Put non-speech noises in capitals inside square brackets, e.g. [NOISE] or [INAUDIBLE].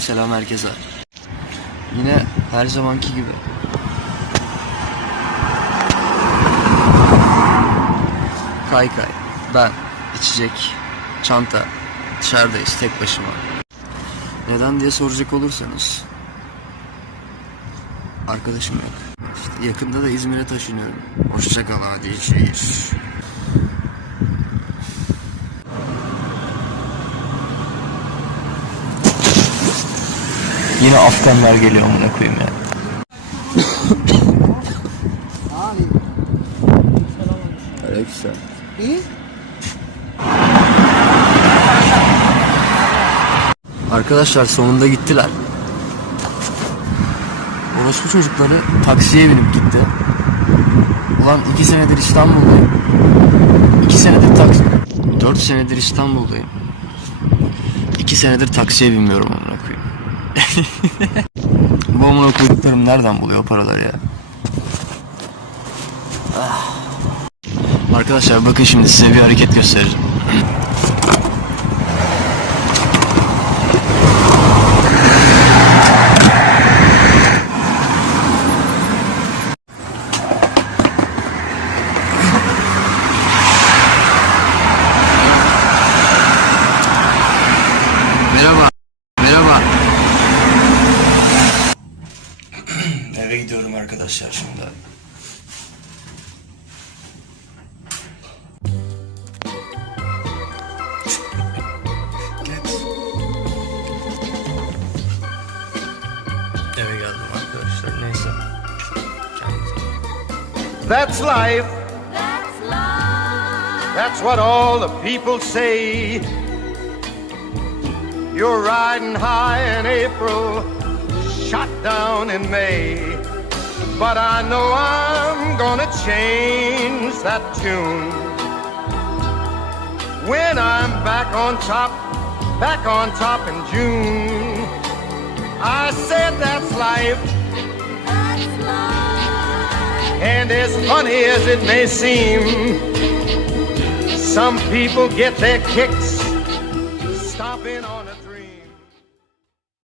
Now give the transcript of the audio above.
selam herkese. Yine her zamanki gibi. Kaykay, ben, içecek, çanta, dışarıdayız tek başıma. Neden diye soracak olursanız arkadaşım yok. İşte yakında da İzmir'e taşınıyorum. Hoşçakal hadi şehir. Yine Afganlar geliyor amına koyayım ya. Aleykümselam. Arkadaşlar sonunda gittiler. Orospu çocukları taksiye binip gitti. Ulan iki senedir İstanbul'dayım. İki senedir taksi... Dört senedir İstanbul'dayım. İki senedir taksiye binmiyorum koyayım. [LAUGHS] Bu amına koyduklarım nereden buluyor paraları ya? Ah. Arkadaşlar bakın şimdi size bir hareket göstereceğim. [CLEARS THROAT] Merhaba. Eve gidiyorum arkadaşlar şimdi. Eve geldim arkadaşlar. Neyse. Kendinize That's life. That's life. That's what all the people say. You're riding high in April, shot down in May. But I know I'm gonna change that tune. When I'm back on top, back on top in June. I said that's life. And as funny as it may seem, some people get their kicks stomping on.